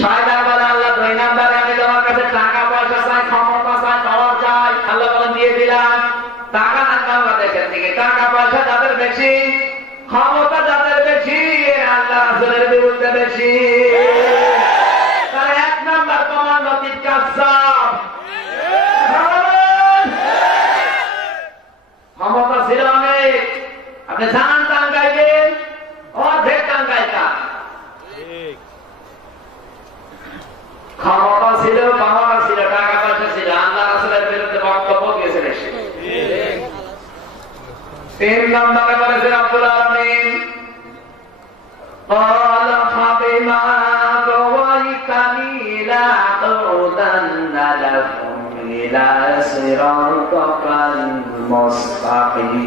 শয়তান বলে আল্লাহ 2 নম্বরে আমি তোমার কাছে টাকা পয়সা চাই, ক্ষমতা চাই, পাওয়ার চাই। আল্লাহ বলেন দিয়ে দিলাম। টাকা না পাওয়া দেশের দিকে, টাকা পয়সা যাদের বেশি, ক্ষমতা যাদের বেশি, আল্লাহ রাসূলের বিরুদ্ধে বেশি। তার 1 নম্বর কমান্ডার কাসাব। ক্ষমতা ছিল অনেক, আপনি জানান টান গাইবেন, অর্ধেক টান গাইতা। ক্ষমতা ছিল, পাওয়ার ছিল, টাকা পয়সা ছিল, আল্লাহ রাসূলের বিরুদ্ধে বক্তব্য দিয়েছে বেশি। 3 নম্বরে বলেছেন রব্বুল আলামিন قال فبما غويتني لأقعدن لهم إلى صراطك المستقيم।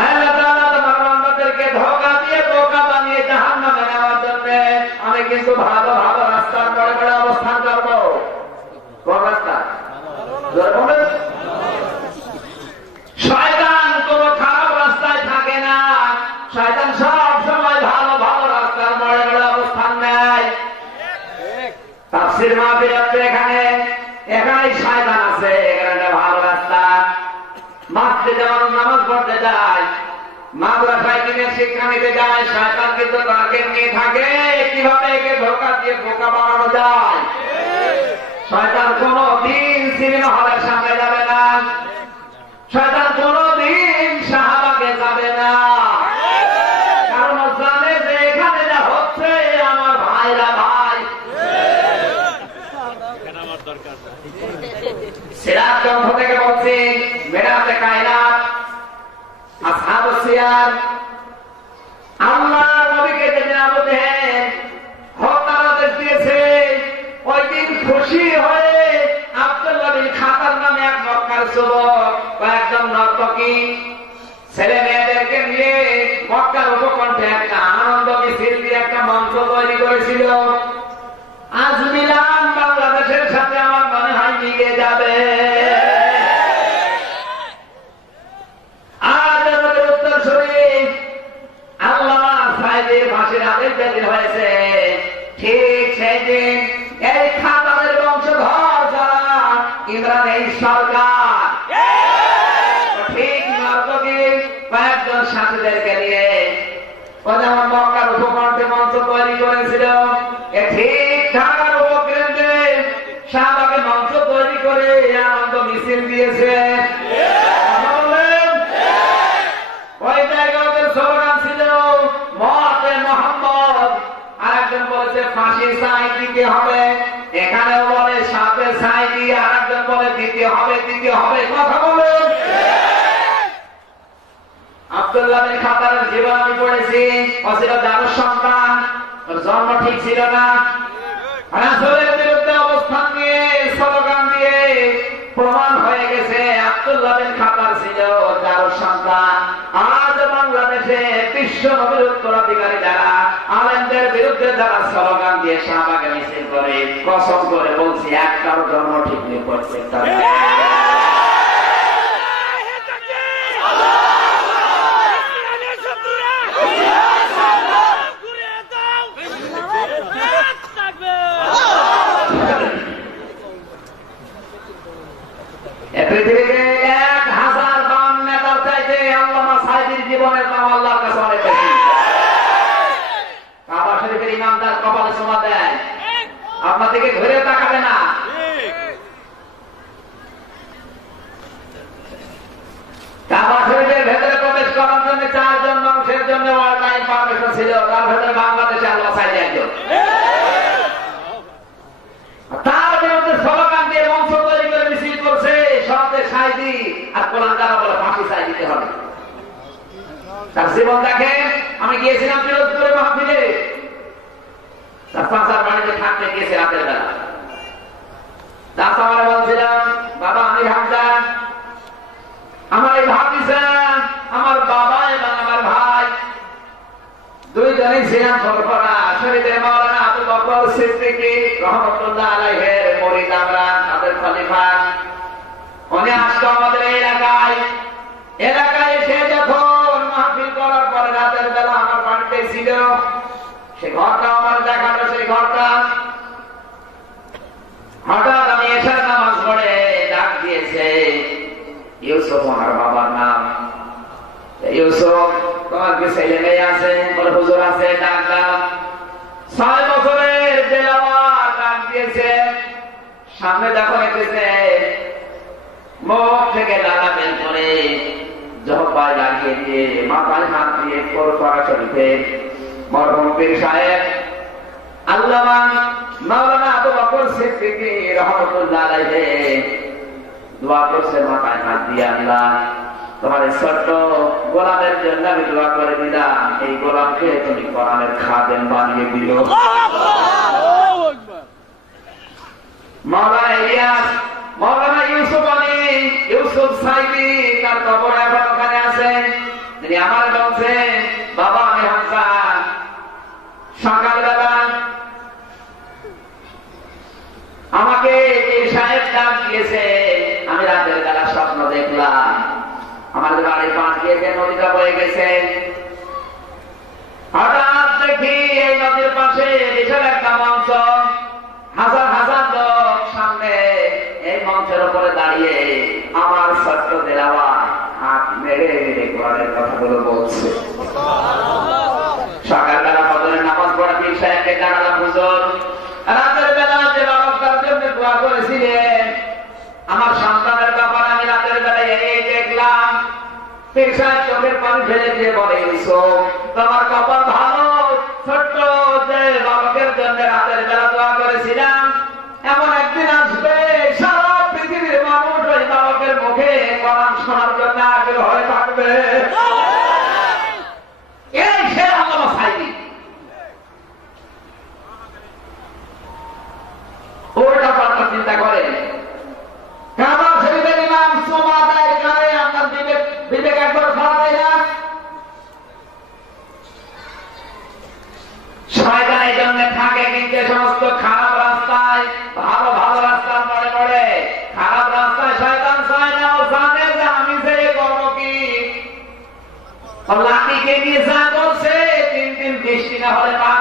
আল্লাহ তাআলা তোমার বান্দাদেরকে ধোঁকা দিয়ে বোকা বানিয়ে জাহান্নামে নেওয়ার জন্য আমি কিন্তু ভালো ভালো রাস্তার পরে পরে অবস্থান করব। কোন রাস্তা? শয়তান কোন খারাপ রাস্তায় থাকে না, শয়তান সব সময় ভালো ভালো রাস্তার পরে পরে অবস্থান নেয়। তাফসীর মাহফিল আছে এখানে শয়তান আছে, এখানে ভালো রাস্তা। মসজিদে যেমন নামাজ পড়তে যায়, মাদ্রাসায় দিনের শিক্ষা নিতে যায়, শয়তান কিন্তু টার্গেট নিয়ে থাকে কিভাবে একে ধোঁকা দিয়ে বোকা বানানো যায়। শয়তান কোনদিন সিনেমা হলের সামনে যাবে না, শয়তান কোনদিন শাহবাগে যাবে না, কারণ জানে যে এখানে যা হচ্ছে আমার ভাইরা ভাই। সিরাত গ্রন্থ থেকে বলছি, মেরাজে কায়নাত, আসহাবুস সিয়ার, আল্লাহর নবীকে যেদিন আবু জেহেল হত্যার আদেশ দিয়েছে, ওই দিন খুশি হয়ে আব্দুল্লাহ বিন খাতার নামে এক মক্কার যুবক, কয়েকজন নর্তকী ছেলে মেয়েদেরকে নিয়ে মক্কার উপকণ্ঠে একটা আনন্দ মিছিল দিয়ে একটা মঞ্চ তৈরি করেছিল। আজ মিলান বাংলাদেশের সাথে আমার মনে হয় মিলে যাবে। আজ আমাদের উত্তর শরীফ আল্লাহ সাইদের ফাঁসির আদেশ জারি হয়েছে, ঠিক সেই দিন এই খাতাদের বংশধর যারা ইমরান এই সরকার ঠিক নর্তকী কয়েকজন সাথীদেরকে নিয়ে যেমন মক্কার উপকণ্ঠে মঞ্চ তৈরি করেছিল, ঠিক ঢাকার উপকেন্দ্রে শাহবাগে মঞ্চ তৈরি করে আনন্দ মিছিল দিয়েছে। ওই জায়গায় ওদের স্লোগান ছিল মতে মোহাম্মদ, আর একজন বলেছে ফাঁসি চাই দিতে হবে, এখানেও বলে সাথে চাই দিয়ে আর একজন বলে দিতে হবে দিতে হবে। কথা বলুন। আব্দুল্লাহ বিন খাতারের জীবন আমি পড়েছি, ও ছিল দারুস সন্তান, ওর জন্ম ঠিক ছিল না, রাসূলের বিরুদ্ধে অবস্থান নিয়ে স্লোগান দিয়ে প্রমাণ হয়ে গেছে আব্দুল্লাহ বিন খাতার ছিল দারুস সন্তান। আজ বাংলাদেশে বিশ্ব নবীর উত্তরাধিকারী যারা আলেমদের বিরুদ্ধে যারা স্লোগান দিয়ে শাহবাগে মিছিল করে, কসম করে বলছি একটার জন্ম ঠিক নেই প্রত্যেকটা। পৃথিবীতে 1000 বাম নেতার চাইতে আল্লামা সাইদির জীবনের নাম আল্লাহর কাছে অনেক বেশি। কাবা শরীফের ইমাম তার কপালে চুমা দেয়, আপনার দিকে ঘুরে তাকাবে না। কাবা শরীফের ভেতরে প্রবেশ করার জন্য 4 জন মানুষের জন্য ওয়ান টাইম পারমিশন ছিল, তার ভেতরে বাংলাদেশে আল্লাহ সাইদি একজন। তার বিরুদ্ধে স্লোগান দিয়ে মঞ্চ তৈরি করে মিছিল করছে শব্দে সাইদি, আর কোরআন দ্বারা বলে ফাঁসি চাই দিতে হবে। তার জীবন দেখেন, আমি গিয়েছিলাম পিরোজপুরে মাহফিলে, তার চাচার বাড়িতে থাকতে গিয়েছে রাতের বেলা। চাচা আমার বলছিলাম, বাবা আমি হামজা, আমার এই ভাতিজা, আমার বাবা এবং আমার ভাই দুইজনই ছিলাম ফরফরা শহীদের মাওলানা আবু বকর সিদ্দিকী রহমাতুল্লাহ আলাইহির মুরিদ, আমরা তাদের খলিফা। উনি আসতো আমাদের এলাকায় এসে যখন মাহফিল করার পরে রাতের বেলা আমার বাড়িতে ছিল, সে ঘরটা আমার দেখানোর ছেলে মেয়ে আছে? বলে হুজুর আছে। ডাক্তার 6 বছরের তেলাওয়াত ডাক দিয়েছে, সামনে দেখো এসেছে, মুখ থেকে ডালা বের করে জহ্বায় লাগিয়ে দিয়ে মাথায় হাত দিয়ে সরাসরিতে মরহুম পীর সাহেব আল্লামা মাওলানা আবু বকর সিদ্দিকী রাহমাতুল্লাহ আলাইহি দোয়া করছে মাথায় হাত দিয়ে, আল্লাহ তোমার ছোট্ট গোলামের জন্য আমি দোয়া করে দিলাম, এই গোলামকে তুমি কোরআনের খাদেম বানিয়ে দিও। মাওলানা ইলিয়াস, মাওলানা ইউসুফ আলী, ইউসুফ সাইদি তার কবর এখন ওখানে আছে। তিনি আমার বলছেন, বাবা আমি হামজা সকালবেলা আমাকে পীর সাহেব ডাক দিয়েছে, আমি রাতের বেলা স্বপ্ন দেখলাম আমাদের বাড়ির পাশ দিয়ে যে নদীটা বয়ে গেছে, হঠাৎ দেখি এই নদীর পাশে বিশাল একটা মঞ্চ, হাজার হাজার লোক সামনে, এই মঞ্চের উপরে দাঁড়িয়ে আমার ছোট্ট তেলাওয়াত হাত মেরে মেরে কোরআনের কথাগুলো বলছে। সকালবেলা ফজরের নামাজ পড়া পীর সাহেবকে জানালাম, হুজুর রাতের বেলা যে বালকটার জন্য দোয়া করেছিলেন আমার সন্তানের ব্যাপারে আমি রাতের বেলায় এই দেখলাম। পীর সাহেব চোখের পানি ফেলে দিয়ে বলে, ইউসুফ তোমার কপাল ভালো, ছোট্ট যে বালকের জন্য রাতের বেলা দোয়া করেছিলাম, এমন একদিন আসবে সারা পৃথিবীর মানুষ ওই বালকের মুখে কোরআন শোনার জন্য আগ্রহ হয়ে থাকবে। এই সে আল্লামা সাইদি। ওটা আপনার চিন্তা করেন, কাবা শরীফের ইমাম সুমা দেয় কারে, আপনার বিবেক একবার খাওয়া দেয় না? শয়তান এই জন্য থাকে কিন্তু সমস্ত খারাপ রাস্তায়, ভালো ভালো রাস্তার পরে পড়ে খারাপ রাস্তায় শয়তান চায় না। ও জানে যে আমি যে করবো কি, লাঠিকে নিয়ে যা করছে 3 দিন বৃষ্টি না হলে পা